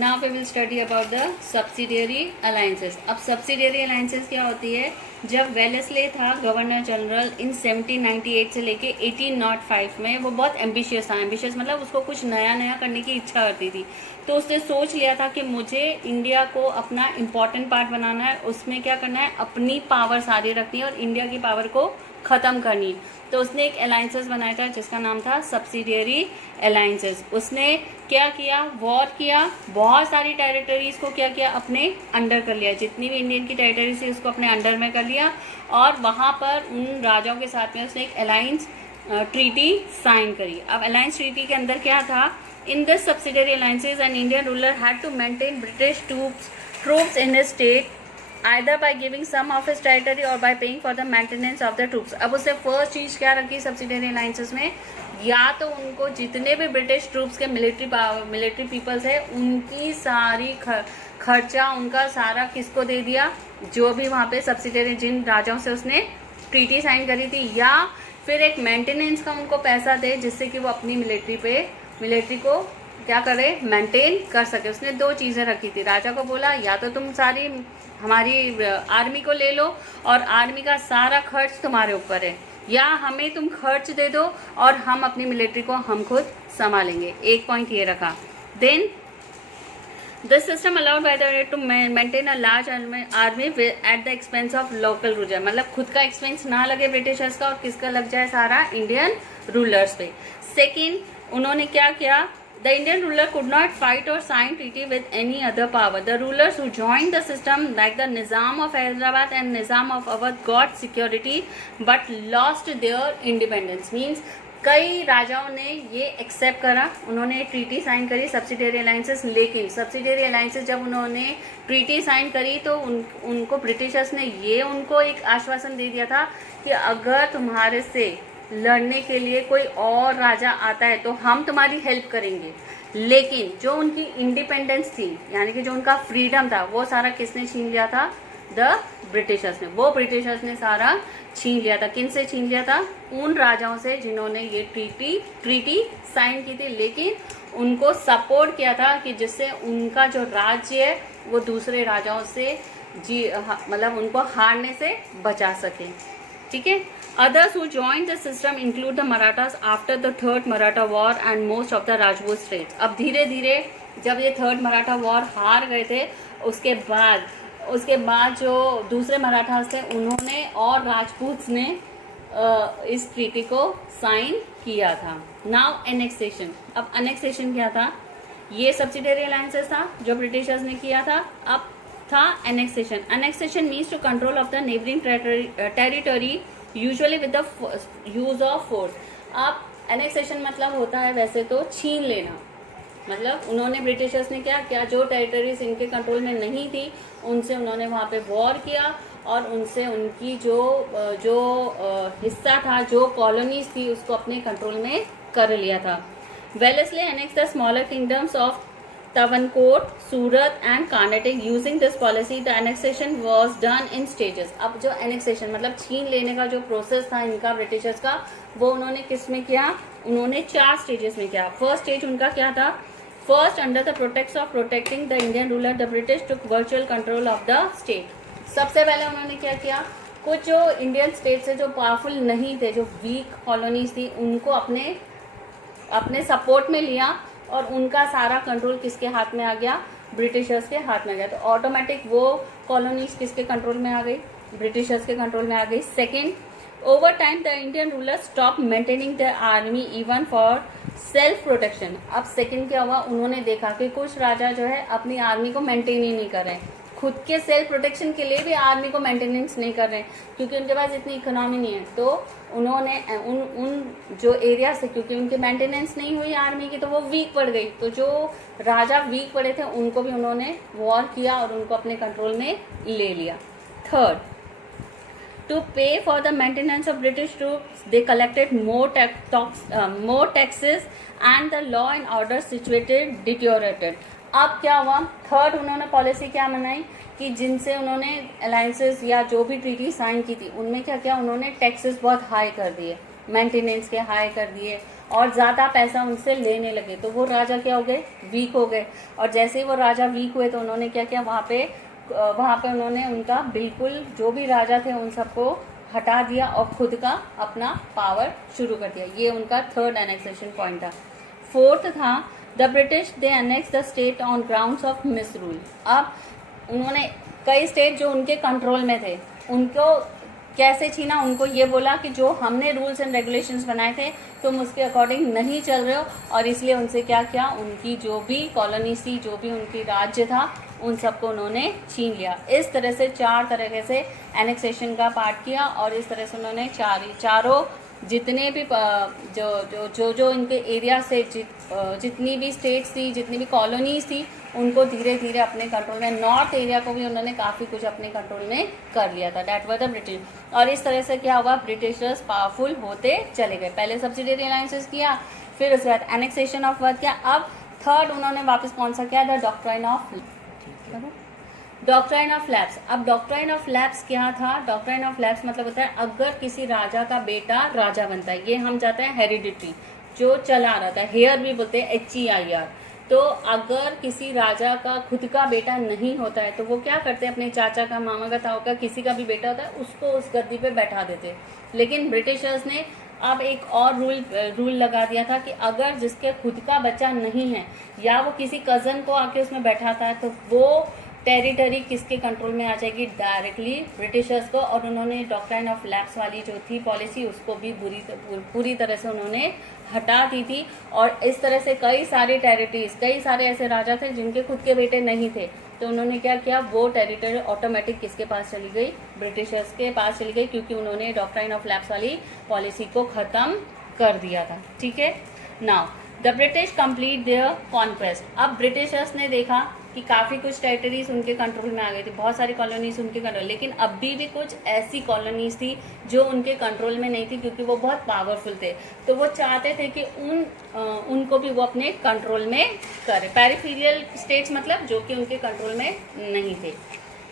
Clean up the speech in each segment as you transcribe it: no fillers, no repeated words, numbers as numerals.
Now we will study about the subsidiary alliances. अब subsidiary alliances क्या होती है? जब वेलेस्ले था गवर्नर जनरल इन 1798 से लेके 1805 में, वो बहुत एम्बिशियस था. एम्बिशियस मतलब उसको कुछ नया नया करने की इच्छा करती थी. तो उसने सोच लिया था कि मुझे इंडिया को अपना इम्पॉर्टेंट पार्ट बनाना है. उसमें क्या करना है, अपनी पावर सारी रखनी है और इंडिया की पावर को ख़त्म करनी. तो उसने एक अलायंसेस बनाया था जिसका नाम था सब्सिडियरी अलायंसेस. उसने क्या किया, वॉर किया, बहुत सारी टेरिटरीज को क्या किया, अपने अंडर कर लिया. जितनी भी इंडियन की टेरिटरीज थी उसको अपने अंडर में कर लिया और वहाँ पर उन राजाओं के साथ में उसने एक अलायंस ट्रीटी साइन करी. अब अलायंस ट्रीटी के अंदर क्या था, in this subsidiary alliances an Indian ruler had to maintain British troops in his state either by giving some of his territory or by paying for the maintenance of the troops. अब उसने first चीज़ क्या रखी subsidiary alliances में, या तो उनको जितने भी ब्रिटिश ट्रूप्स के मिलिट्री पीपल्स है उनकी सारी खर्चा उनका सारा किसको दे दिया, जो भी वहाँ पे सब्सिडियरी जिन राजाओं से उसने ट्रीटी साइन करी थी, या फिर एक मेंटेनेंस का उनको पैसा दे जिससे कि वो अपनी मिलिट्री को क्या करे, मेंटेन कर सके. उसने दो चीज़ें रखी थी. राजा को बोला या तो तुम सारी हमारी आर्मी को ले लो और आर्मी का सारा खर्च तुम्हारे ऊपर है, या हमें तुम खर्च दे दो और हम अपनी मिलिट्री को हम खुद संभालेंगे. एक पॉइंट ये रखा. Then this system allowed by the to maintain a large army at the expense of local ruler. मतलब खुद का एक्सपेंस ना लगे ब्रिटिशर्स का और किसका लग जाए, सारा इंडियन रूलर्स पे. सेकेंड, उन्होंने क्या किया, the Indian ruler could not fight or sign treaty with any other power. The rulers who joined the system like the Nizam of Hyderabad and Nizam of Awadh got security but lost their independence. Means कई राजाओं ने ये accept करा, उन्होंने treaty sign करी subsidiary alliances. लेकिन subsidiary alliances जब उन्होंने ट्रीटी साइन करी तो उनको ब्रिटिशर्स ने ये उनको एक आश्वासन दे दिया था कि अगर तुम्हारे से लड़ने के लिए कोई और राजा आता है तो हम तुम्हारी हेल्प करेंगे. लेकिन जो उनकी इंडिपेंडेंस थी, यानी कि जो उनका फ्रीडम था, वो सारा किसने छीन लिया था, द ब्रिटिशर्स ने. वो ब्रिटिशर्स ने सारा छीन लिया था. किन से छीन लिया था, उन राजाओं से जिन्होंने ये ट्रीटी साइन की थी, लेकिन उनको सपोर्ट किया था कि जिससे उनका जो राज्य है वो दूसरे राजाओं से मतलब उनको हारने से बचा सके. ठीक है. Others who joined the system include the Marathas after the Third Maratha War and most of the Rajput states. अब धीरे धीरे जब ये थर्ड मराठा वॉर हार गए थे, उसके बाद जो दूसरे मराठास थे उन्होंने और राजपूत्स ने इस ट्रीटी को साइन किया था. Now annexation. अब एनेक्सेशन क्या था, ये सब्सिडियरी अलायंसेस था जो ब्रिटिशर्स ने किया था. अब था annexation. Annexation means to control of the neighbouring territory usually with the use of force. अब एनेक्सेशन मतलब होता है वैसे तो छीन लेना. मतलब उन्होंने ब्रिटिशर्स ने क्या किया, जो टेरिटरीज इनके कंट्रोल में नहीं थी उनसे उन्होंने वहाँ पे वॉर किया और उनसे उनकी जो हिस्सा था, जो कॉलोनीज थी, उसको अपने कंट्रोल में कर लिया था. Wellesley annex the smaller kingdoms of Travancore, Surat and Karnataka. Using this policy the annexation was done in stages. अब जो एनेक्सेशन मतलब छीन लेने का जो प्रोसेस था इनका ब्रिटिशर्स का, वो उन्होंने किस में किया, उन्होंने 4 स्टेजेस में किया. फर्स्ट स्टेज उनका क्या था, first under the protect of protecting the Indian ruler the British took virtual control of the state. सबसे पहले उन्होंने क्या किया, कुछ जो इंडियन स्टेट से जो पावरफुल नहीं थे, जो वीक कॉलोनीज थी, उनको अपने सपोर्ट में लिया और उनका सारा कंट्रोल किसके हाथ में आ गया, ब्रिटिशर्स के हाथ में आ गया. तो ऑटोमेटिक वो कॉलोनीज किसके कंट्रोल में आ गई, ब्रिटिशर्स के कंट्रोल में आ गई. Second, over time the Indian ruler stop maintaining the army even for self protection. अब सेकेंड क्या हुआ, उन्होंने देखा कि कुछ राजा जो है अपनी आर्मी को मेंटेन ही नहीं कर रहे, खुद के सेल्फ प्रोटेक्शन के लिए भी आर्मी को मेंटेनेंस नहीं कर रहे क्योंकि उनके पास इतनी इकोनॉमी नहीं है. तो उन्होंने उन जो एरिया से, क्योंकि उनकी मेंटेनेंस नहीं हुई आर्मी की, तो वो वीक पड़ गई. तो जो राजा वीक पड़े थे उनको भी उन्होंने वॉर किया और उनको अपने कंट्रोल में ले लिया. Third, to pay for the maintenance of British troops they collected more taxes and the law and order situated deteriorated. अब क्या हुआ, थर्ड उन्होंने पॉलिसी क्या बनाई कि जिनसे उन्होंने अलायंसेस या जो भी ट्रीटी साइन की थी उनमें क्या किया, उन्होंने टैक्सेस बहुत हाई कर दिए. मेंटेनेंस के हाई कर दिए और ज़्यादा पैसा उनसे लेने लगे, तो वो राजा क्या हो गए, वीक हो गए। और जैसे ही वो राजा वीक हुए तो उन्होंने क्या किया, वहाँ पे उन्होंने उनका बिल्कुल जो भी राजा थे उन सबको हटा दिया और खुद का अपना पावर शुरू कर दिया। ये उनका थर्ड एनेक्सेशन पॉइंट था। फोर्थ था the British they annex the state on grounds of मिसरूल। अब उन्होंने कई स्टेट जो उनके कंट्रोल में थे उनको कैसे छीना, उनको ये बोला कि जो हमने रूल्स एंड रेगुलेशंस बनाए थे तुम उसके अकॉर्डिंग नहीं चल रहे हो, और इसलिए उनसे क्या किया, उनकी जो भी कॉलोनी थी, जो भी उनकी राज्य था, उन सबको उन्होंने छीन लिया। इस तरह से 4 तरीके से एनेक्सेशन का पार्ट किया और इस तरह से उन्होंने चारों जितने भी जो इनके एरिया से जितनी भी स्टेट्स थी, जितनी भी कॉलोनीज थी, उनको धीरे धीरे अपने कंट्रोल में, नॉर्थ एरिया को भी उन्होंने काफ़ी कुछ अपने कंट्रोल में कर लिया था। That were the British. और इस तरह से क्या हुआ, ब्रिटिशर्स पावरफुल होते चले गए। पहले सब्सिडियरी अलायंसेस किया, फिर उसके बाद एनेक्सेशन ऑफ वर्थ किया, अब थर्ड उन्होंने वापस कौन सा किया, द डॉक्ट्राइन ऑफ लैप्स। अब डॉक्ट्राइन ऑफ लैप्स क्या था, डॉक्ट्राइन ऑफ लैप्स मतलब होता है अगर किसी राजा का बेटा राजा बनता है, ये हम जाते हैं हेरिडिटरी जो चला रहा था, हेयर भी बोलते हैं HEIR। तो अगर किसी राजा का खुद का बेटा नहीं होता है तो वो क्या करते हैं, अपने चाचा का, मामा का, ताऊ का, किसी का भी बेटा होता है उसको उस गद्दी पे बैठा देते। लेकिन ब्रिटिशर्स ने अब एक और रूल लगा दिया था कि अगर जिसके खुद का बच्चा नहीं है या वो किसी कज़न को आके उसमें बैठाता है तो वो टेरिटरी किसके कंट्रोल में आ जाएगी, डायरेक्टली ब्रिटिशर्स को। और उन्होंने डॉक्ट्राइन ऑफ लैप्स वाली जो थी पॉलिसी उसको भी पूरी तरह से उन्होंने हटा दी थी। और इस तरह से कई सारे टेरिटरीज, कई सारे ऐसे राजा थे जिनके खुद के बेटे नहीं थे, तो उन्होंने क्या किया, वो टेरिटरी ऑटोमेटिक किसके पास चली गई, ब्रिटिशर्स के पास चली गई, क्योंकि उन्होंने डॉक्ट्राइन ऑफ लैप्स वाली पॉलिसी को ख़त्म कर दिया था। ठीक है। Now the British complete their conquest. अब ब्रिटिशर्स ने देखा कि काफ़ी कुछ टेरिटरीज उनके कंट्रोल में आ गई थी, बहुत सारी कॉलोनीज उनके कंट्रोल, लेकिन अभी भी कुछ ऐसी कॉलोनीज थी जो उनके कंट्रोल में नहीं थी, क्योंकि वो बहुत पावरफुल थे। तो वो चाहते थे कि उनको भी वो अपने कंट्रोल में करे। पेरिफेरियल स्टेट्स मतलब जो कि उनके कंट्रोल में नहीं थे।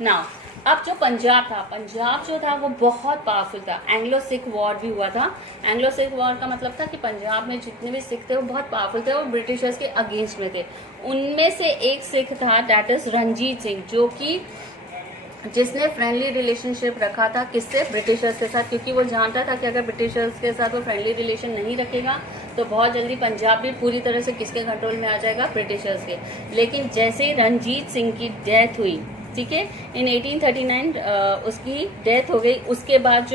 नाउ अब जो पंजाब जो था वो बहुत पावरफुल था। एंग्लो सिख वॉर भी हुआ था। एंग्लो सिख वॉर का मतलब था कि पंजाब में जितने भी सिख थे वो बहुत पावरफुल थे और ब्रिटिशर्स के अगेंस्ट में थे। उनमें से एक सिख था, दैट इज रणजीत सिंह, जो कि जिसने फ्रेंडली रिलेशनशिप रखा था किससे, ब्रिटिशर्स के साथ, क्योंकि वो जानता था कि अगर ब्रिटिशर्स के साथ वो फ्रेंडली रिलेशन नहीं रखेगा तो बहुत जल्दी पंजाब भी पूरी तरह से किसके कंट्रोल में आ जाएगा, ब्रिटिशर्स के। लेकिन जैसे ही रणजीत सिंह की डेथ हुई, ठीक है, इन 1839 उसकी डेथ हो गई, उसके बाद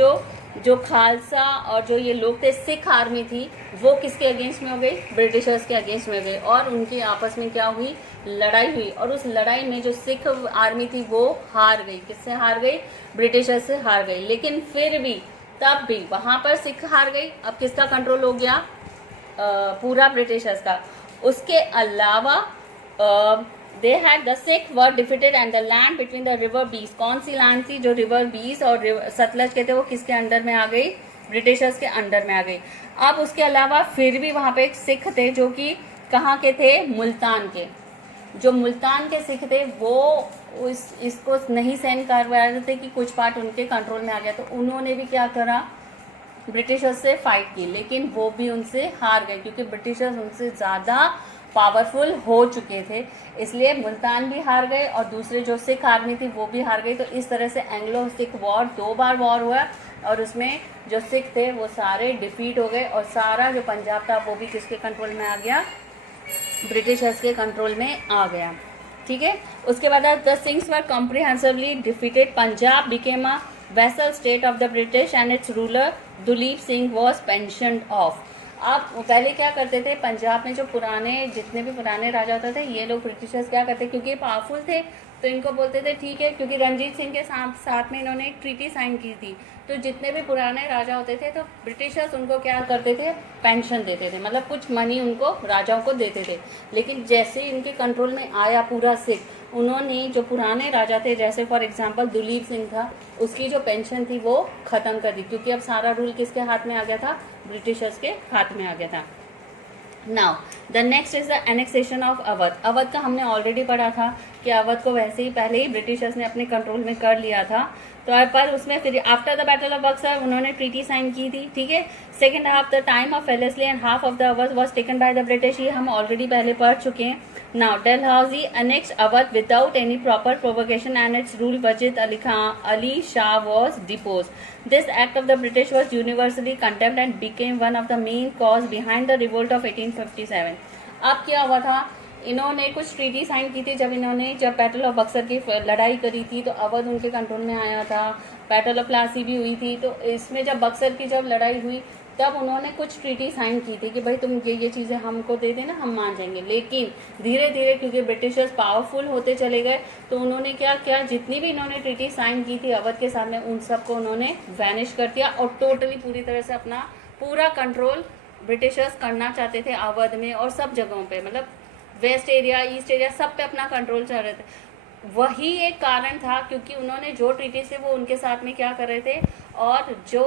जो खालसा और जो ये लोग थे, सिख आर्मी थी, वो किसके अगेंस्ट में हो गई, ब्रिटिशर्स के अगेंस्ट में हो गई। और उनकी आपस में क्या हुई, लड़ाई हुई। और उस लड़ाई में जो सिख आर्मी थी वो हार गई। किससे हार गई, ब्रिटिशर्स से हार गई। लेकिन फिर भी तब भी वहाँ पर सिख हार गई। अब किसका कंट्रोल हो गया, पूरा ब्रिटिशर्स का। उसके अलावा they had the Sikh were defeated and the land between the river Bees, कौन सी लैंड थी, जो रिवर बीस और सतलज के थे, वो किसके अंडर में आ गई, ब्रिटिशर्स के अंडर में आ गई। अब उसके अलावा फिर भी वहाँ पे एक सिख थे जो कि कहाँ के थे, मुल्तान के। जो मुल्तान के सिख थे वो इसको नहीं सहन कर रहे थे कि कुछ पार्ट उनके कंट्रोल में आ गया, तो उन्होंने भी क्या करा, ब्रिटिशर्स से फाइट की। लेकिन वो भी उनसे हार गए क्योंकि ब्रिटिशर्स उनसे ज़्यादा पावरफुल हो चुके थे, इसलिए मुल्तान भी हार गए और दूसरे जो सिख आर्मी थी वो भी हार गई। तो इस तरह से एंग्लो सिख वॉर 2 बार वॉर हुआ और उसमें जो सिख थे वो सारे डिफीट हो गए और सारा जो पंजाब था वो भी किसके कंट्रोल में आ गया, ब्रिटिशर्स के कंट्रोल में आ गया। ठीक है। उसके बाद the Sikhs were comprehensively defeated, Punjab became a vassal state of the British and its ruler Duleep Singh was pensioned off. अब पहले क्या करते थे, पंजाब में जो जितने भी पुराने राजा होते थे, ये लोग ब्रिटिशर्स क्या करते, क्योंकि ये पावरफुल थे तो इनको बोलते थे ठीक है, क्योंकि रणजीत सिंह के साथ में इन्होंने एक ट्रीटी साइन की थी, तो जितने भी पुराने राजा होते थे तो ब्रिटिशर्स उनको क्या करते थे, पेंशन देते थे, मतलब कुछ मनी उनको राजाओं को देते थे। लेकिन जैसे इनके कंट्रोल में आया पूरा सिख, उन्होंने जो पुराने राजा थे, जैसे फॉर एग्जांपल दुलीप सिंह था, उसकी जो पेंशन थी वो ख़त्म कर दी, क्योंकि अब सारा रूल किसके हाथ में आ गया था, ब्रिटिशर्स के हाथ में आ गया था। Now the next is the annexation of Awadh. Awadh का हमने ऑलरेडी पढ़ा था कि अवध को वैसे ही पहले ही ब्रिटिशर्स ने अपने कंट्रोल में कर लिया था। तो पर उसमें फिर after the battle of Buxar उन्होंने ट्रीटी साइन की थी, ठीक है। Second half the time of Wellesley and half of the Awadh was taken by the British, ये हम ऑलरेडी पहले पढ़ चुके हैं। Now Dalhousie annexed Awadh without any proper provocation and its rule Wajid Ali Shah was deposed. This act of the British was universally condemned and became one of the main cause behind the revolt of 1857। अब क्या हुआ था, इन्होंने कुछ treaty sign की थी जब battle of Buxar की लड़ाई करी थी तो अवध उनके कंट्रोल में आया था। बैटल ऑफ प्लासी भी हुई थी, तो इसमें जब बक्सर की जब लड़ाई हुई तब उन्होंने कुछ ट्रीटी साइन की थी कि भाई तुम ये चीज़ें हमको दे देना, हम मान जाएंगे। लेकिन धीरे धीरे क्योंकि ब्रिटिशर्स पावरफुल होते चले गए तो उन्होंने क्या किया, जितनी भी इन्होंने ट्रीटी साइन की थी अवध के सामने उन सबको उन्होंने वैनिश कर दिया और टोटली पूरी तरह से अपना पूरा कंट्रोल ब्रिटिशर्स करना चाहते थे अवध में और सब जगहों पे, मतलब वेस्ट एरिया, ईस्ट एरिया, सब पे अपना कंट्रोल चल रहे थे। वही एक कारण था क्योंकि उन्होंने जो ट्रीटी से वो उनके साथ में क्या कर रहे थे और जो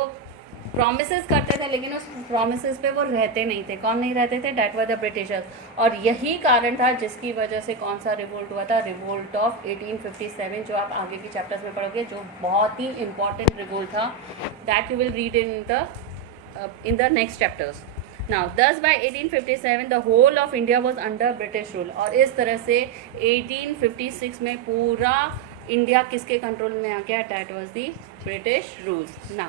प्रॉमिसेस करते थे लेकिन उस प्रॉमिसेस पे वो रहते नहीं थे। कौन नहीं रहते थे? That were the Britishers. और यही कारण था जिसकी वजह से कौन सा रिवोल्ट हुआ था, रिवोल्ट ऑफ 1857, जो आप आगे के चैप्टर्स में पढ़ोगे, जो बहुत ही इंपॉर्टेंट रिवोल्ट था। That you will read in the next chapters. Now, thus by 1857 the whole of India was under British rule। और इस तरह से 1856 में पूरा इंडिया किसके कंट्रोल में आ गया? That was the British rules। Now,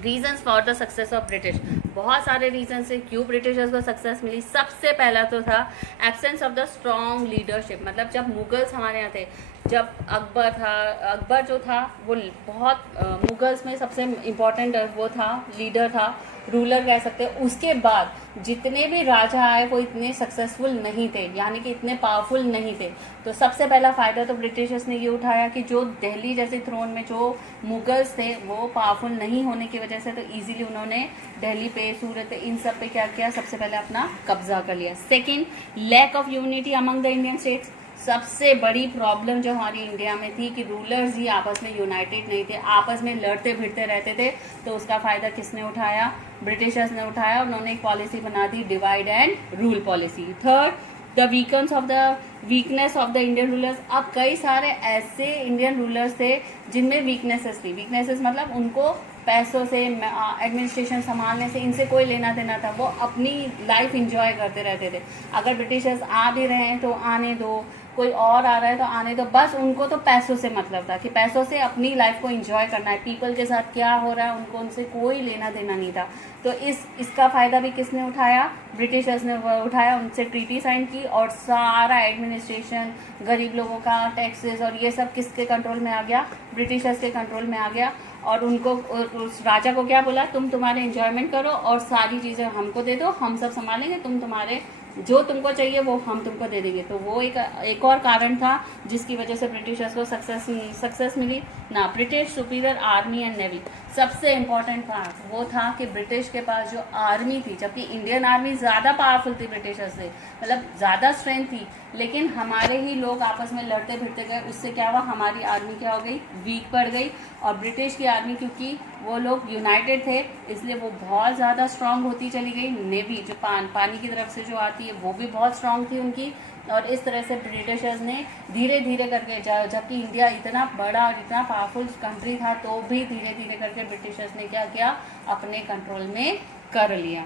reasons for the success of British, बहुत सारे रीजन से क्यों ब्रिटिशर्स को सक्सेस मिली। सबसे पहला तो था absence of the strong leadership. मतलब जब मुगल्स हमारे यहाँ थे, जब अकबर था, अकबर जो था वो बहुत मुगल्स में सबसे इम्पोर्टेंट वो था, लीडर था, रूलर कह सकते हैं। उसके बाद जितने भी राजा आए वो इतने सक्सेसफुल नहीं थे, यानी कि इतने पावरफुल नहीं थे। तो सबसे पहला फ़ायदा तो ब्रिटिशर्स ने ये उठाया कि जो दिल्ली जैसे थ्रोन में जो मुगल्स थे वो पावरफुल नहीं होने की वजह से तो इजीली उन्होंने दिल्ली पे, सूरत, इन सब पे क्या किया, सबसे पहले अपना कब्जा कर लिया। Second, lack of unity among the Indian states. सबसे बड़ी प्रॉब्लम जो हमारी इंडिया में थी कि रूलर्स ही आपस में यूनाइटेड नहीं थे, आपस में लड़ते भिड़ते रहते थे। तो उसका फ़ायदा किसने उठाया? ब्रिटिशर्स ने उठाया। उन्होंने एक पॉलिसी बना दी, divide and rule policy. Third, the weakness of the Indian rulers. अब कई सारे ऐसे इंडियन रूलर्स थे जिनमें वीकनेसेस थी। वीकनेसेस मतलब उनको पैसों से, एडमिनिस्ट्रेशन संभालने से, इनसे कोई लेना देना था। वो अपनी लाइफ इंजॉय करते रहते थे। अगर ब्रिटिशर्स आ भी रहे हैं तो आने दो, कोई और आ रहा है तो आने दो, बस उनको तो पैसों से मतलब था कि पैसों से अपनी लाइफ को एंजॉय करना है। पीपल के साथ क्या हो रहा है उनको उनसे कोई लेना देना नहीं था। तो इसका फ़ायदा भी किसने उठाया? ब्रिटिशर्स ने उठाया। उनसे ट्रीटी साइन की और सारा एडमिनिस्ट्रेशन, गरीब लोगों का टैक्सेस और ये सब किसके कंट्रोल में आ गया? ब्रिटिशर्स के कंट्रोल में आ गया। और उनको, उस राजा को क्या बोला? तुम तुम्हारे एंजॉयमेंट करो और सारी चीज़ें हमको दे दो, हम सब संभालेंगे, तुम तुम्हारे जो तुमको चाहिए वो हम तुमको दे देंगे। तो वो एक और कारण था जिसकी वजह से ब्रिटिशर्स को सक्सेस मिली ना। British superior army and navy, सबसे इम्पोर्टेंट था वो था कि ब्रिटिश के पास जो आर्मी थी, जबकि इंडियन आर्मी ज़्यादा पावरफुल थी ब्रिटिशर्स से, मतलब ज़्यादा स्ट्रेंथ थी, लेकिन हमारे ही लोग आपस में लड़ते भिड़ते गए। उससे क्या हुआ? हमारी आर्मी क्या हो गई? वीक पड़ गई। और ब्रिटिश की आर्मी, क्योंकि वो लोग यूनाइटेड थे, इसलिए वो बहुत ज़्यादा स्ट्रांग होती चली गई। नेवी जो पानी की तरफ से जो आती है वो भी बहुत स्ट्रांग थी उनकी। और इस तरह से ब्रिटिशर्स ने धीरे धीरे करके, जबकि इंडिया इतना बड़ा और इतना पावरफुल कंट्री था, तो भी धीरे धीरे करके ब्रिटिशर्स ने क्या किया? अपने कंट्रोल में कर लिया।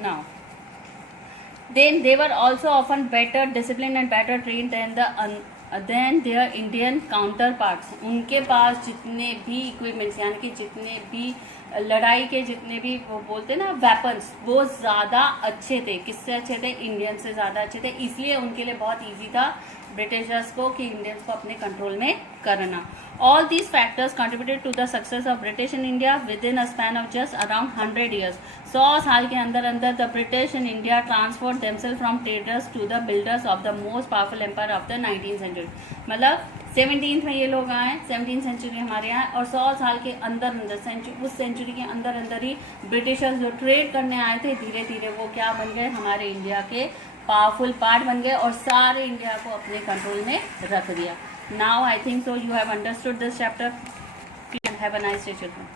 Now then they were also often better disciplined and better trained than their Indian counterparts। उनके पास जितने भी इक्विपमेंट्स, यानी कि जितने भी लड़ाई के जितने भी वो बोलते ना वेपन्स, वो ज़्यादा अच्छे थे। किससे अच्छे थे? इंडियन से ज़्यादा अच्छे थे। इसलिए उनके लिए बहुत ईजी था ब्रिटिशर्स को कि इंडियंस को अपने कंट्रोल में करना। All these factors contributed to the success of British in India within a span of just around 100 years। 100 साल के अंदर अंदर the British in India transformed themselves from traders to the builders of the most powerful empire of the 19th century। मतलब 17th में ये लोग आए, 17th century हमारे यहाँ, और 100 साल के अंदर उस सेंचुरी के अंदर अंदर ही ब्रिटिशर्स जो ट्रेड करने आए थे, धीरे धीरे वो क्या बन गए? हमारे इंडिया के पावरफुल पार्ट बन गए और सारे इंडिया को अपने कंट्रोल में रख दिया। Now I think so you have understood this chapter and have a nice day, children.